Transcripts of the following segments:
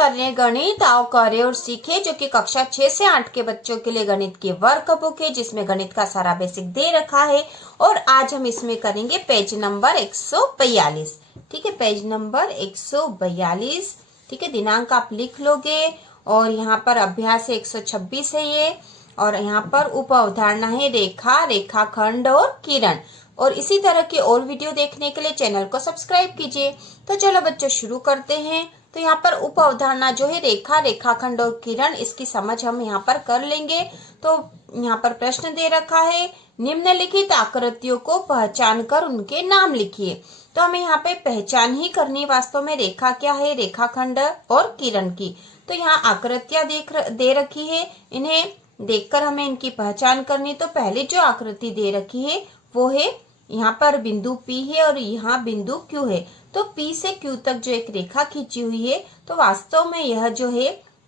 कर रहे हैं गणित, आओ करें और सीखे, जो कि कक्षा 6 से 8 के बच्चों के लिए गणित की वर्कबुक है, जिसमें गणित का सारा बेसिक दे रखा है। और आज हम इसमें करेंगे पेज नंबर 142। ठीक है, पेज नंबर 142। ठीक है, दिनांक आप लिख लोगे और यहाँ पर अभ्यास है 126 है ये, और यहाँ पर उप अवधारणा है रेखा, रेखाखंड और किरण। और इसी तरह के और वीडियो देखने के लिए चैनल को सब्सक्राइब कीजिए। तो चलो बच्चों शुरू करते हैं। तो यहाँ पर उप अवधारणा जो है रेखा, रेखाखंड और किरण, इसकी समझ हम यहाँ पर कर लेंगे। तो यहाँ पर प्रश्न दे रखा है, निम्नलिखित आकृतियों को पहचान कर उनके नाम लिखिए। तो हमें यहाँ पे पहचान ही करनी, वास्तव में रेखा क्या है, रेखाखंड और किरण की। तो यहाँ आकृतियां दे रखी है, इन्हें देखकर हमें इनकी पहचान करनी। तो पहले जो आकृति दे रखी है वो है, यहाँ पर बिंदु P है और यहाँ बिंदु Q है। तो P से Q तक जो एक रेखा खींची हुई है, तो वास्तव में यह जो है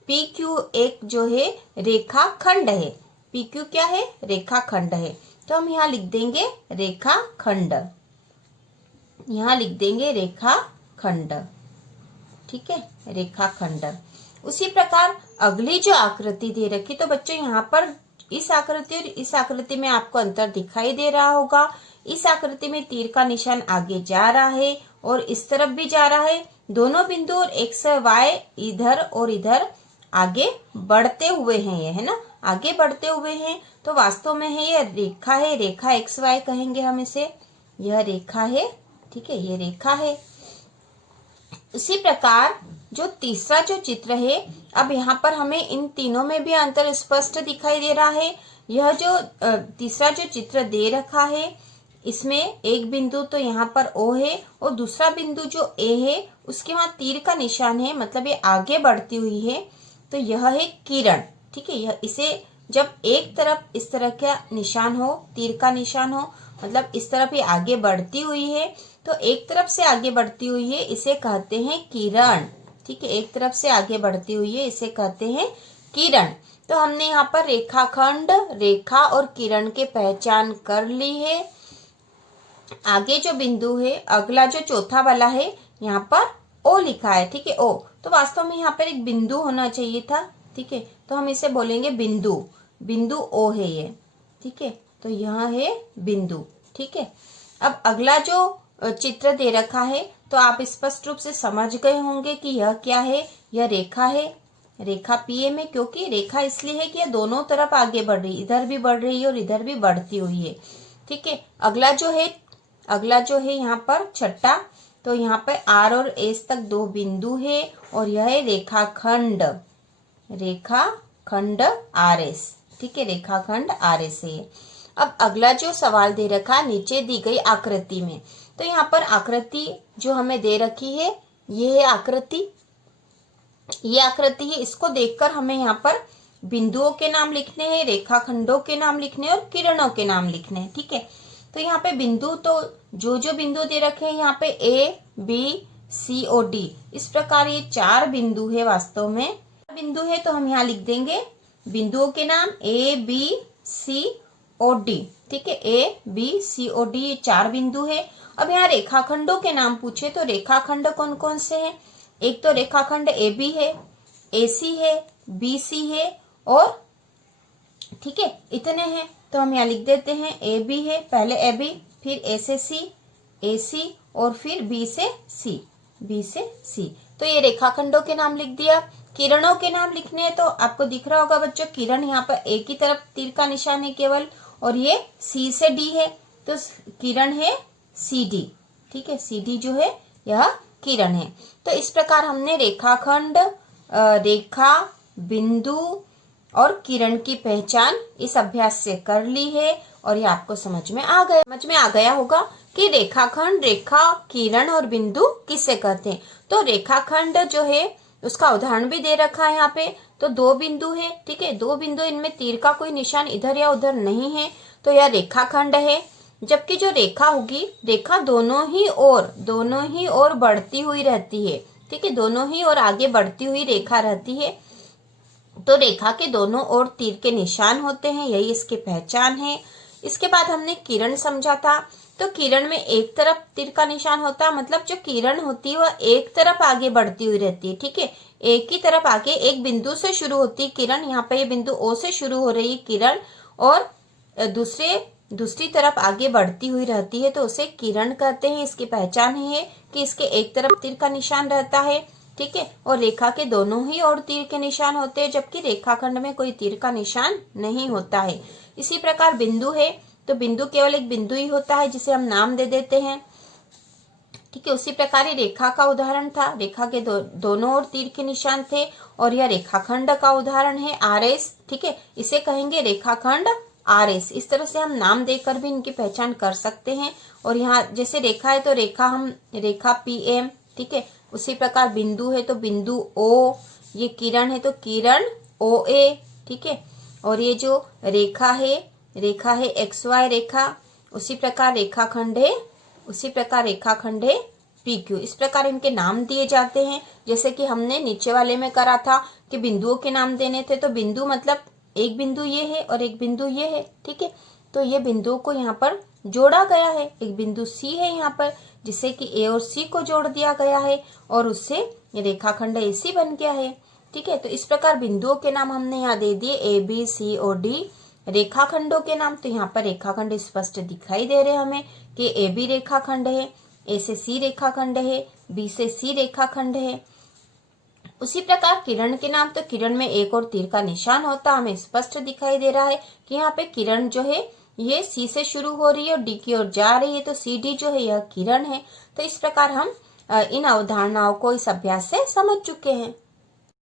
PQ एक जो है रेखाखंड है। PQ क्या है, रेखाखंड है। तो हम यहाँ लिख देंगे रेखाखंड, यहाँ लिख देंगे रेखाखंड। ठीक है, रेखाखंड। उसी प्रकार अगली जो आकृति दे रखी, तो बच्चों यहाँ पर इस आकृति और इस आकृति में आपको अंतर दिखाई दे रहा होगा। इस आकृति में तीर का निशान आगे जा रहा है और इस तरफ भी जा रहा है। दोनों बिंदु और एक्स वाई इधर और इधर आगे बढ़ते हुए हैं, ये है ना, आगे बढ़ते हुए हैं। तो वास्तव में है ये रेखा है, रेखा एक्स वाई कहेंगे हम इसे, यह रेखा है। ठीक है, ये रेखा है। इसी प्रकार जो तीसरा जो चित्र है, अब यहाँ पर हमें इन तीनों में भी अंतर स्पष्ट दिखाई दे रहा है। यह जो तीसरा जो चित्र दे रखा है, इसमें एक बिंदु तो यहाँ पर O है और दूसरा बिंदु जो A है उसके वहां तीर का निशान है, मतलब ये आगे बढ़ती हुई है। तो यह है किरण। ठीक है, यह इसे जब एक तरफ इस तरह का निशान हो, तीर का निशान हो, मतलब इस तरफ ये आगे बढ़ती हुई है, तो एक तरफ से आगे बढ़ती हुई है, इसे कहते हैं किरण। ठीक है, एक तरफ से आगे बढ़ती हुई है, इसे कहते हैं किरण। तो हमने यहाँ पर रेखाखंड, रेखा और किरण के पहचान कर ली है। आगे जो बिंदु है, अगला जो चौथा वाला है, यहाँ पर O लिखा है। ठीक है, O, तो वास्तव में यहाँ पर एक बिंदु होना चाहिए था। ठीक है, तो हम इसे बोलेंगे बिंदु, बिंदु O है ये। ठीक है, तो यह है बिंदु। ठीक है, अब अगला जो चित्र दे रखा है, तो आप स्पष्ट रूप से समझ गए होंगे कि यह क्या है, यह रेखा है, रेखा PA में, क्योंकि रेखा इसलिए है कि यह दोनों तरफ आगे बढ़ रही है, इधर भी बढ़ रही है और इधर भी बढ़ती हुई है। ठीक है, अगला जो है यहाँ पर छठा, तो यहाँ पे R और S तक दो बिंदु है और यह है रेखाखंड, रेखाखंड RS। ठीक है, रेखाखंड RS है। अब अगला जो सवाल दे रखा नीचे दी गई आकृति में, तो यहाँ पर आकृति जो हमें दे रखी है, ये है आकृति, ये आकृति है। इसको देखकर हमें यहाँ पर बिंदुओं के नाम लिखने हैं, रेखाखंडों के नाम लिखने हैं और किरणों के नाम लिखने हैं। ठीक है, तो यहाँ पे बिंदु, तो जो बिंदु दे रखे हैं यहाँ पे A, B, C और D, इस प्रकार ये 4 बिंदु है। वास्तव में बिंदु है, तो हम यहाँ लिख देंगे बिंदुओं के नाम A, B, C और D। ठीक है, A, B, C और D, ये 4 बिंदु है। अब यहाँ रेखाखंडों के नाम पूछे, तो रेखाखंड कौन कौन से हैं? एक तो रेखाखंड AB है, AC है, BC है और ठीक है, इतने हैं। तो हम यहाँ लिख देते हैं AB है, पहले AB, फिर A से C, AC और फिर B से C, B से C। तो ये रेखाखंडों के नाम लिख दिया। किरणों के नाम लिखने हैं, तो आपको दिख रहा होगा बच्चों, किरण यहाँ पर एक ही तरफ तीर का निशान है केवल, और ये C से D है, तो किरण है CD। ठीक है, CD जो है यह किरण है। तो इस प्रकार हमने रेखाखंड, रेखा, बिंदु और किरण की पहचान इस अभ्यास से कर ली है और ये आपको समझ में आ गया होगा कि रेखाखंड, रेखा, किरण और बिंदु किसे कहते हैं। तो रेखाखंड जो है उसका उदाहरण भी दे रखा है यहाँ पे। तो 2 बिंदु है, ठीक है, 2 बिंदु, इनमें तीर का कोई निशान इधर या उधर नहीं है, तो यह रेखाखंड है। जबकि जो रेखा होगी, रेखा दोनों ही ओर बढ़ती हुई रहती है। ठीक है, दोनों ही ओर आगे बढ़ती हुई रेखा रहती है। तो रेखा के दोनों ओर तीर के निशान होते हैं, यही इसकी पहचान है। इसके बाद हमने किरण समझा था। तो तो किरण में एक तरफ तीर का निशान होता है, मतलब जो किरण होती है वह एक तरफ आगे बढ़ती हुई रहती है। ठीक है, एक ही तरफ आगे, एक बिंदु से शुरू होती है किरण, यहाँ पे ये बिंदु ओ से शुरू हो रही है किरण, और दूसरी तरफ आगे बढ़ती हुई रहती है, तो उसे किरण कहते हैं। इसकी पहचान है कि इसके एक तरफ तीर का निशान रहता है। ठीक है, और रेखा के दोनों ही ओर तीर के निशान होते हैं, जबकि रेखाखंड में कोई तीर का निशान नहीं होता है। इसी प्रकार बिंदु है, तो बिंदु केवल एक बिंदु ही होता है जिसे हम नाम दे देते हैं। ठीक है, उसी प्रकार ही रेखा का उदाहरण था, रेखा के दोनों ओर तीर के निशान थे, और यह रेखाखंड का उदाहरण है आर एस। ठीक है, इसे कहेंगे रेखाखंड आर एस। इस तरह से हम नाम देकर भी इनकी पहचान कर सकते हैं। और यहाँ जैसे रेखा है तो रेखा पी एम। ठीक है, उसी प्रकार बिंदु है तो बिंदु ओ, ये किरण है तो किरण ओ ए। ठीक है, और ये जो रेखा है एक्स वाई रेखा, उसी प्रकार रेखाखंड है पी क्यू। इस प्रकार इनके नाम दिए जाते हैं। जैसे कि हमने नीचे वाले में करा था कि बिंदुओं के नाम देने थे, तो बिंदु मतलब एक बिंदु ये है और एक बिंदु ये है। ठीक है, तो ये बिंदुओं को यहाँ पर जोड़ा गया है। एक बिंदु सी है यहाँ पर, जिसे कि ए और सी को जोड़ दिया गया है, और उससे रेखाखंड एसी बन गया है। ठीक है, तो इस प्रकार बिंदुओं के नाम हमने यहाँ दे दिए, ए बी सी और डी। रेखाखंडों के नाम, तो यहाँ पर रेखाखंड स्पष्ट दिखाई दे रहे हमें कि ए बी रेखाखंड है, ए से सी रेखाखंड है, बी से सी रेखाखंड है। उसी प्रकार किरण के नाम, तो किरण में एक और तीर का निशान होता, हमें स्पष्ट दिखाई दे रहा है कि यहाँ पे किरण जो है ये सी से शुरू हो रही है और डी की ओर जा रही है, तो सी डी जो है यह किरण है। तो इस प्रकार हम इन अवधारणाओं को इस अभ्यास से समझ चुके हैं।